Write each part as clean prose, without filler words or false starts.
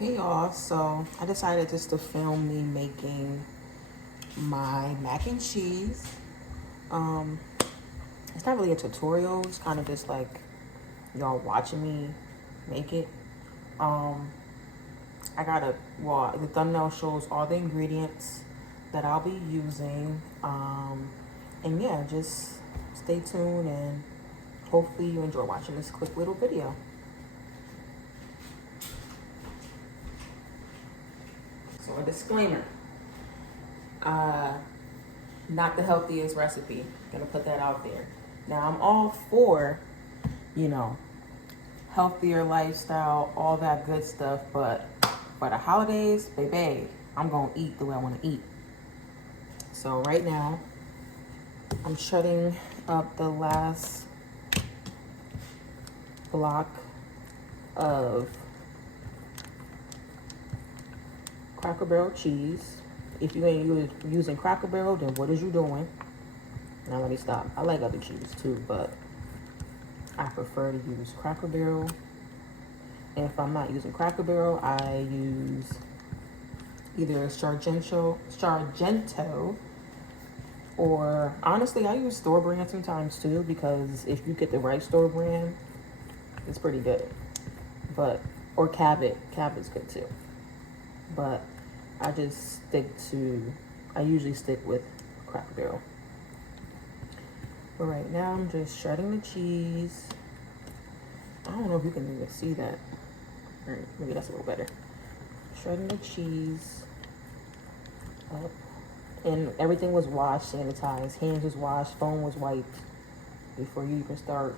Hey y'all, so I decided just to film me making my mac and cheese. Um, it's not really a tutorial, it's kind of just like y'all watching me make it. Um, the thumbnail shows all the ingredients that I'll be using. And yeah, just stay tuned and hopefully you enjoy watching this quick little video. So a disclaimer. Not the healthiest recipe. Gonna put that out there. Now I'm all for, healthier lifestyle, all that good stuff, but for the holidays, baby, I'm gonna eat the way I wanna eat. So right now, I'm shredding up the last block of Cracker Barrel cheese. If you ain't using Cracker Barrel, then what is you doing? Now let me stop. I like other cheese too, but I prefer to use Cracker Barrel. And if I'm not using Cracker Barrel, I use either Sargento, or honestly, I use store brand sometimes too, because if you get the right store brand, it's pretty good. Or Cabot. Cabot's good too. But I usually stick with Cracker Barrel. But right now I'm just shredding the cheese. I don't know if you can even see that. All right, maybe that's a little better. Shredding the cheese up. And everything was washed, sanitized. Hands was washed, phone was wiped before you even start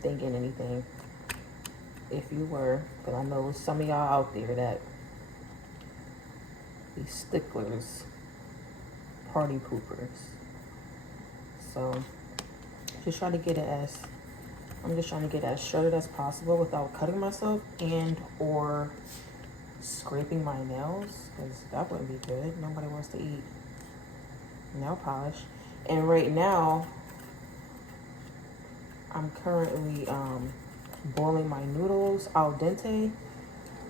thinking anything. If you were, because I know some of y'all out there that these sticklers, party poopers. So I'm just trying to get it as shredded as possible without cutting myself and or scraping my nails, because that wouldn't be good. Nobody wants to eat nail polish. And right now, I'm currently boiling my noodles al dente.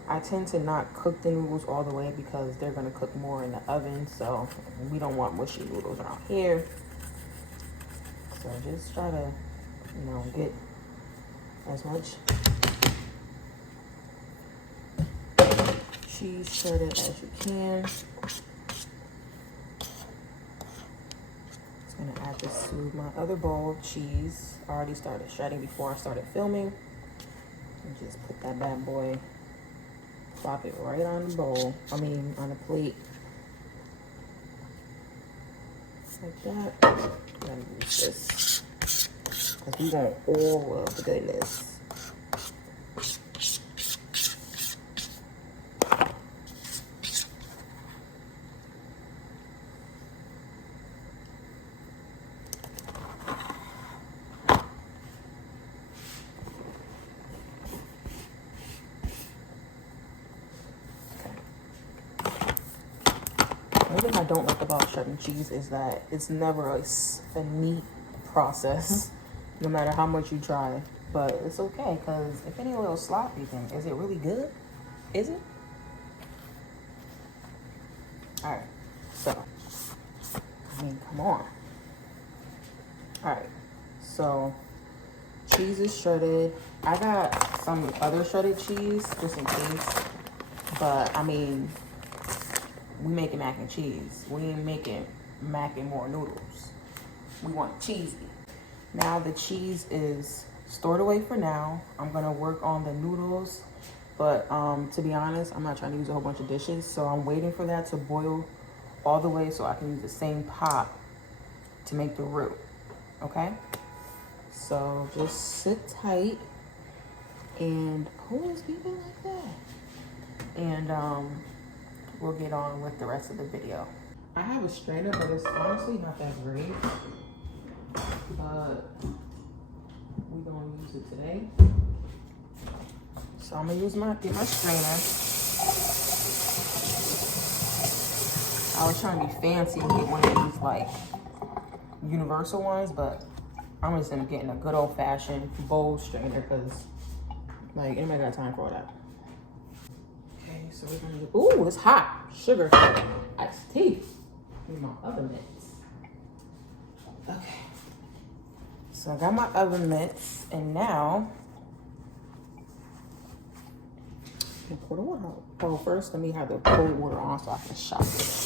I tend to not cook the noodles all the way because they're gonna cook more in the oven, so we don't want mushy noodles around here. So just try to, get as much cheese shredded as you can. Just gonna add this to my other bowl of cheese. I already started shredding before I started filming. And just put that bad boy, plop it right on the bowl. On the plate. Like that. I'm gonna use this, because we want all of the goodness. One thing I don't like about shredding cheese is that it's never a neat process, no matter how much you try. But it's okay, because if any little sloppy, then is it really good? Is it? All right, so, come on. All right, so cheese is shredded. I got some other shredded cheese just in case, but we making mac and cheese. We ain't making mac and more noodles. We want cheesy. Now the cheese is stored away for now. I'm gonna work on the noodles, but to be honest, I'm not trying to use a whole bunch of dishes, so I'm waiting for that to boil all the way so I can use the same pot to make the roux, okay? So just sit tight and who is leaving like that? And we'll get on with the rest of the video. I have a strainer, but it's honestly not that great. But we're gonna use it today. So I'm gonna get my strainer. I was trying to be fancy and get one of these like universal ones, but I'm just gonna get a good old fashioned bowl strainer because like anybody got time for all that. so we're gonna do, ooh, it's hot. Sugar, iced tea. Need my oven mitts. Okay. So I got my oven mitts, and now I'm pour the water out. Oh, first let me have the cold water on so I can shop it.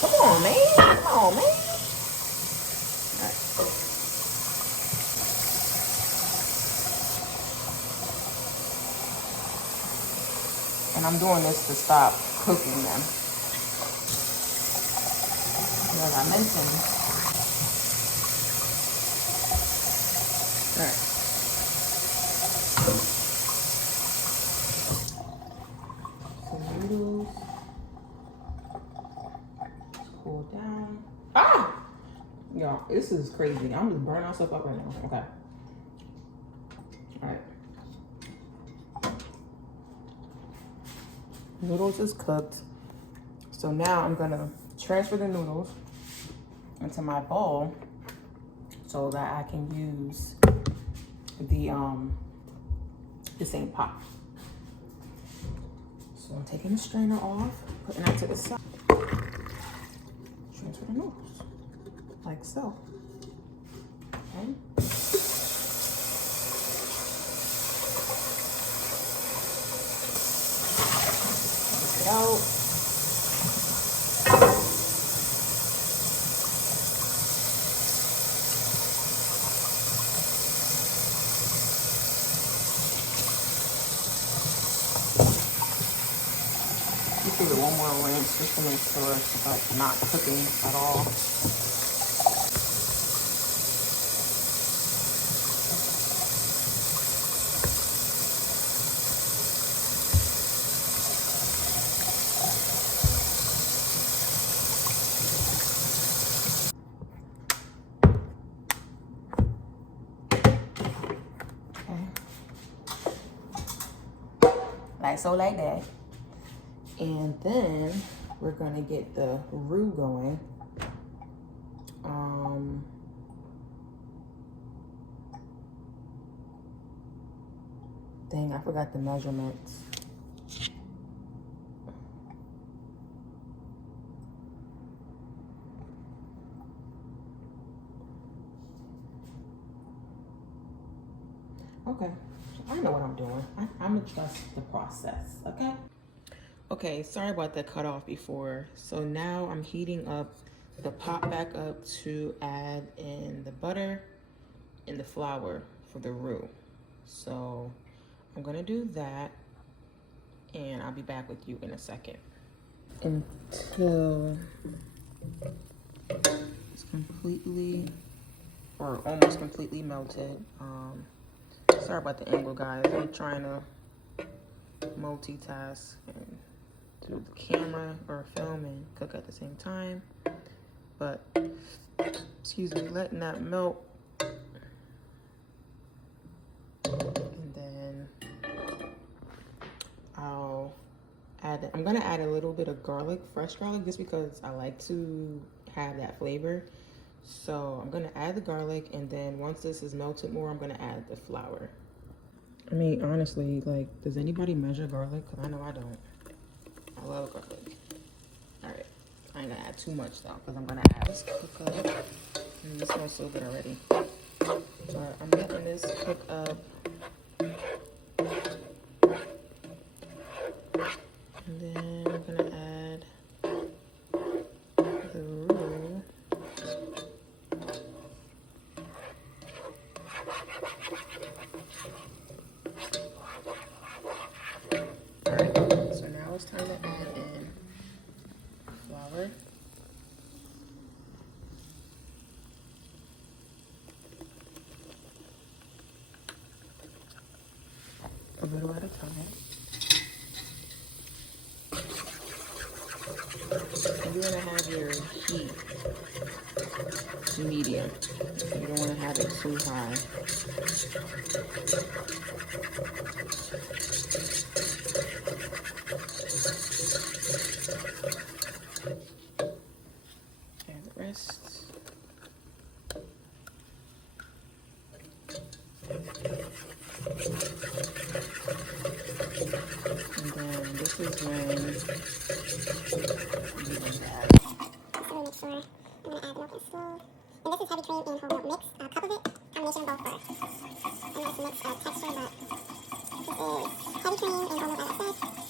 Come on, man. Come on, man. All right. And I'm doing this to stop cooking them. As I mentioned. All right. Some noodles. Cool down. Ah! Y'all, this is crazy. I'm just burning myself up right now. Okay. All right. Noodles is cooked. So now I'm gonna transfer the noodles into my bowl so that I can use the same pot. So I'm taking the strainer off, putting that to the side. Transfer the noodles, like so. Okay. Take it out. Give it one more rinse just to make sure it's like not cooking at all. Okay. Like so, like that. And then we're gonna get the roux going. Dang, I forgot the measurements. Okay, I know what I'm doing. I'm gonna trust the process, okay? Okay, sorry about that cut off before. So now I'm heating up the pot back up to add in the butter and the flour for the roux. So I'm gonna do that and I'll be back with you in a second. Until it's completely or almost completely melted. Sorry about the angle, guys. I'm trying to multitask and do the camera or film and cook at the same time. But, excuse me, letting that melt. And then I'll add, I'm gonna add a little bit of garlic, fresh garlic, just because I like to have that flavor. So I'm gonna add the garlic, and then once this is melted more, I'm gonna add the flour. I mean, honestly, like, does anybody measure garlic? Because I know I don't. I love garlic. All right, I ain't gonna add too much though, because I'm gonna add this cook up. And this smells so good already. But I'm letting this cook up. And then I'm gonna add the roux. Alright, so now it's time to add in flour. A little at a time. You want to have your heat medium. You don't want to have it too high. And the rest. is when I'm using that. So make sure I'm going to add milk and slow. And this is heavy cream and whole milk mix. A cup of it, combination of both for a nice mix of texture, but this is heavy cream and whole milk, as I said.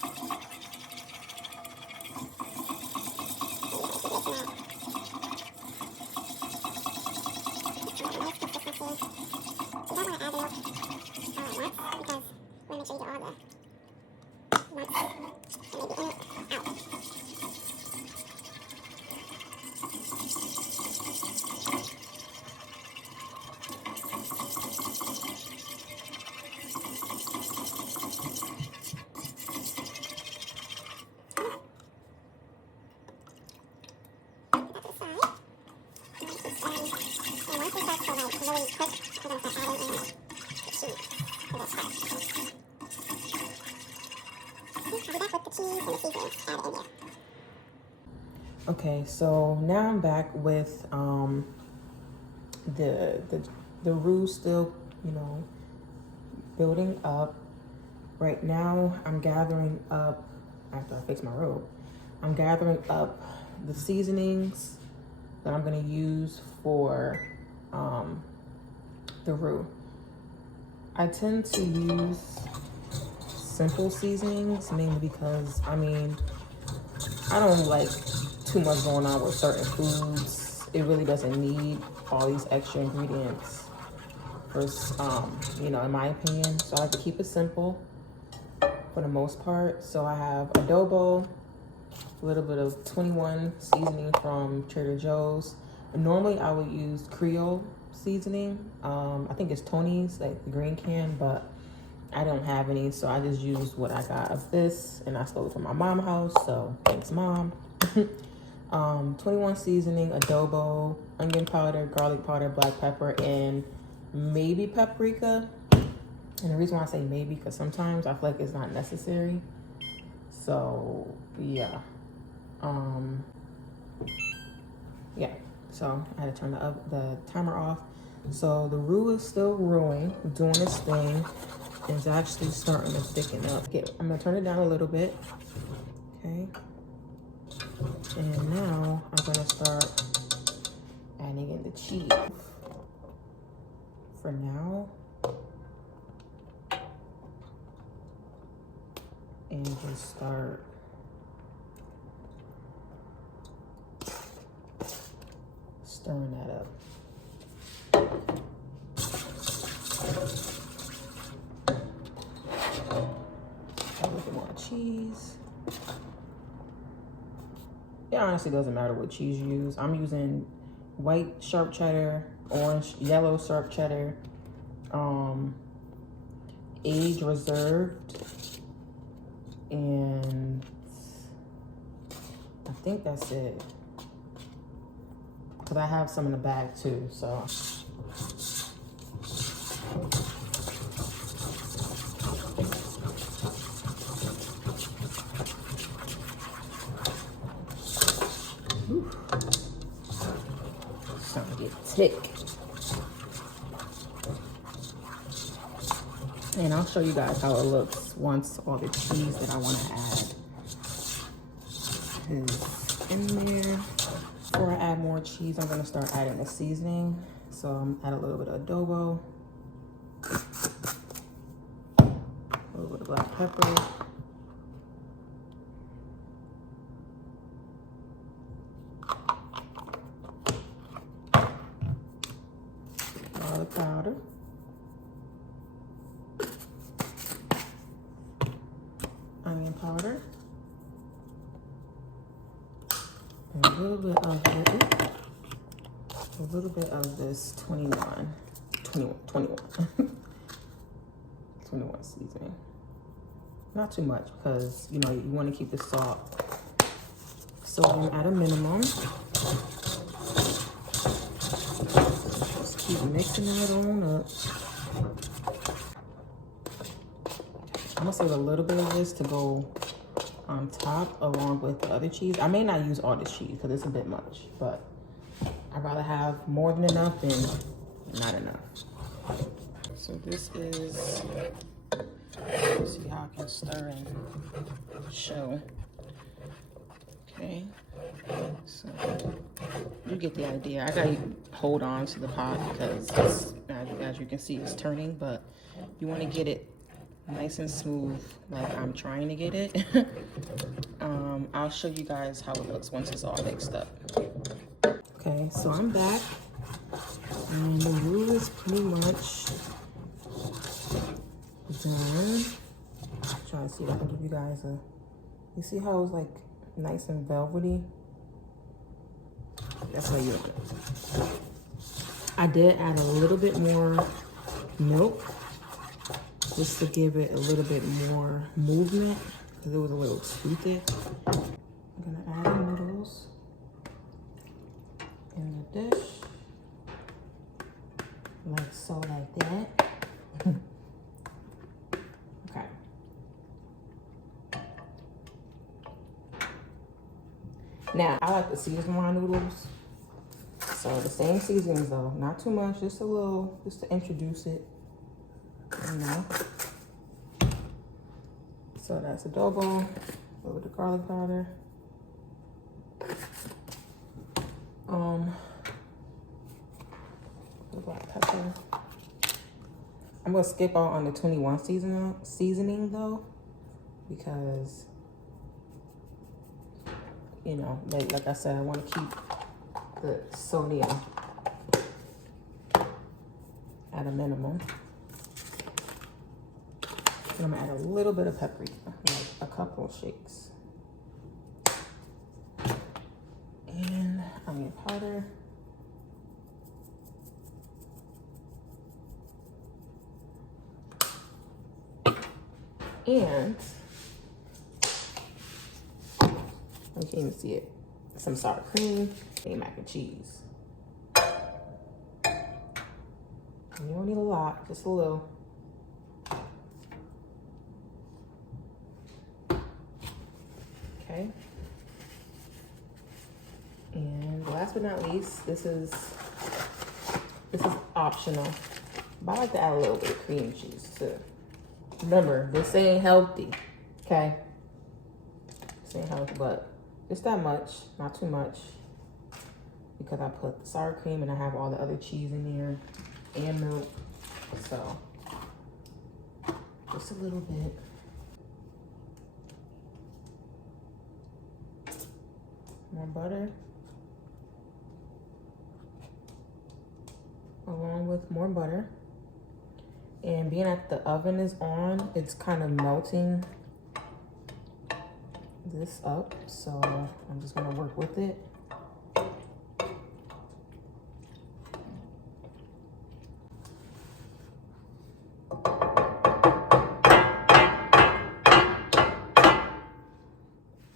And you're going to keep mixing that. It's a nice consistency. You don't want to add the milk all at once because you want to make sure you get all the lumps that may be in it out. Okay, so now I'm back with the roux still, you know, building up. Right now I'm gathering up, after I fix my roux, I'm gathering up the seasonings that I'm gonna use for the roux. I tend to use simple seasonings, mainly because, I mean, I don't like too much going on with certain foods. It really doesn't need all these extra ingredients, for, you know, in my opinion. So I like to keep it simple for the most part. So I have adobo, a little bit of 21 seasoning from Trader Joe's. Normally I would use Creole seasoning. I think it's Tony's, like the green can, but I don't have any, so I just used what I got of this, and I stole it from my mom's house, so thanks, Mom. 21 seasoning, adobo, onion powder, garlic powder, black pepper, and maybe paprika. And the reason why I say maybe, because sometimes I feel like it's not necessary. So yeah, yeah. So I had to turn the timer off. So the roux is still brewing, doing its thing. It's actually starting to thicken up. Okay, I'm gonna turn it down a little bit. Okay. And now I'm gonna start adding in the cheese. For now. And just start stirring that up. A little bit more cheese. It honestly doesn't matter what cheese you use. I'm using white sharp cheddar, orange, yellow sharp cheddar, age reserved, and I think that's it. Because I have some in the bag too, so. Starting to get thick. And I'll show you guys how it looks once all the cheese that I want to add is in there. Before I add more cheese, I'm going to start adding the seasoning. So I'm add a little bit of adobo, a little bit of black pepper, garlic powder, onion powder, and a little bit of this 21 seasoning. Not too much, because you know you want to keep the sodium at a minimum. Just keep mixing that on up. I'm gonna save a little bit of this to go on top along with the other cheese. I may not use all this cheese because it's a bit much, but I'd rather have more than enough than not enough. So this is See how I can stir and show. Okay, so you get the idea. I gotta hold on to the pot because it's, as you can see, it's turning, but you want to get it nice and smooth like I'm trying to get it. I'll show you guys how it looks once it's all mixed up. Okay, so I'm back, and the roux is pretty much done. I'm trying to see if I can give you guys a, you see how it's like nice and velvety? That's what you want it. I did add a little bit more milk just to give it a little bit more movement because it was a little too thick. I'm gonna add the noodles in the dish, like so, like that. Okay. Now, I like to season my noodles. So the same seasonings though, not too much, just a little, just to introduce it, you know. So that's adobo, a little bit of garlic powder. Black pepper. I'm gonna skip out on the 21 seasoning though, because you know, like I said, I want to keep the sodium at a minimum. And I'm gonna add a little bit of paprika, like a couple of shakes. And onion powder. And you can't even see it. Some sour cream and mac and cheese. You don't need a lot, just a little. Okay. And last but not least, this is optional, but I like to add a little bit of cream cheese too. Remember, this ain't healthy, okay? This ain't healthy, but just that much, not too much, because I put the sour cream and I have all the other cheese in there and milk, so just a little bit. More butter, along with more butter. And being that the oven is on, it's kind of melting this up, so I'm just gonna work with it.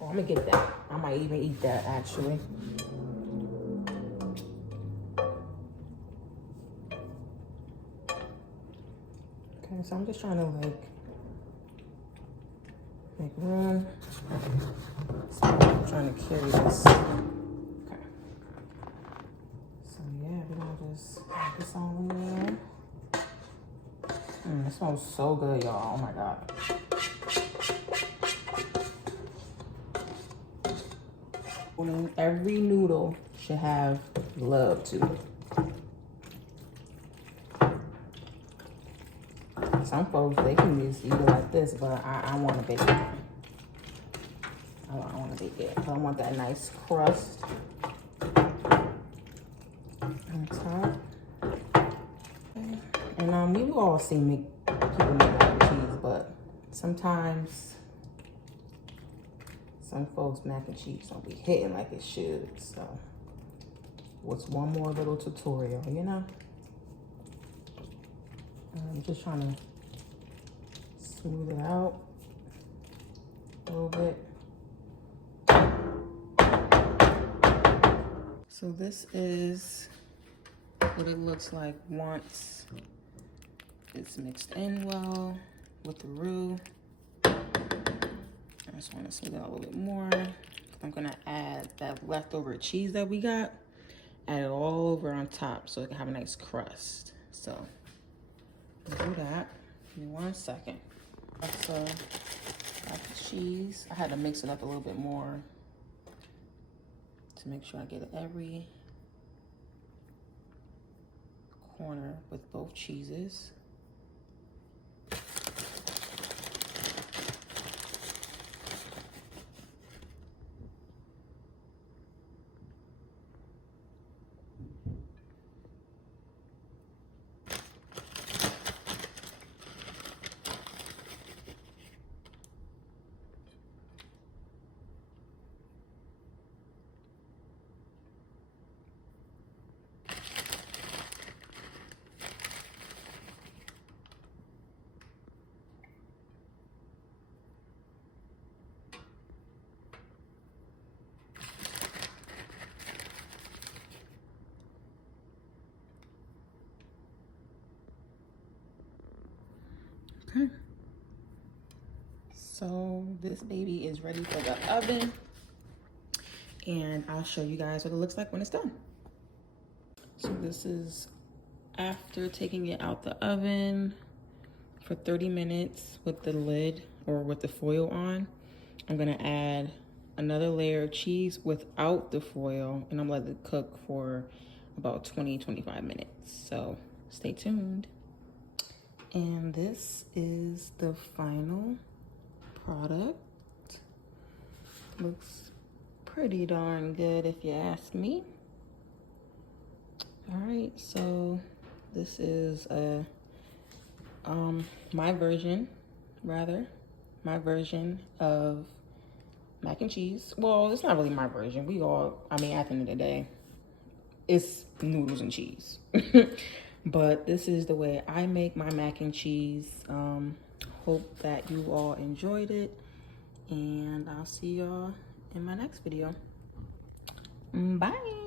Oh, I'm gonna get that. I might even eat that actually. Okay, so I'm just trying to like make room. So I'm trying to carry this. Okay. So yeah, we're gonna just add this on in there. It smells so good, y'all. Oh my God. Every noodle should have love to it. Some folks, they can just eat it like this, but I want to bake it. I want to bake it. I want that nice crust on top. Okay. And you've all seen people make mac and cheese, but sometimes some folks' mac and cheese don't be hitting like it should. So, what's one more little tutorial, you know? I'm just trying to smooth it out a little bit. So this is what it looks like once it's mixed in well with the roux. I just want to smooth it out a little bit more. I'm gonna add that leftover cheese that we got, add it all over on top so it can have a nice crust. So do that. Give me 1 second. So I got the cheese. I had to mix it up a little bit more to make sure I get every corner with both cheeses. Okay. So this baby is ready for the oven, and I'll show you guys what it looks like when it's done. So this is after taking it out the oven for 30 minutes with the lid or with the foil on. I'm gonna add another layer of cheese without the foil, and I'm gonna let it cook for about 20-25 minutes. So stay tuned. And this is the final product. Looks pretty darn good if you ask me. All right, so this is my version of mac and cheese. Well, it's not really my version. I mean, at the end of the day, it's noodles and cheese. But this is the way I make my mac and cheese. Hope that you all enjoyed it, and I'll see y'all in my next video. Bye.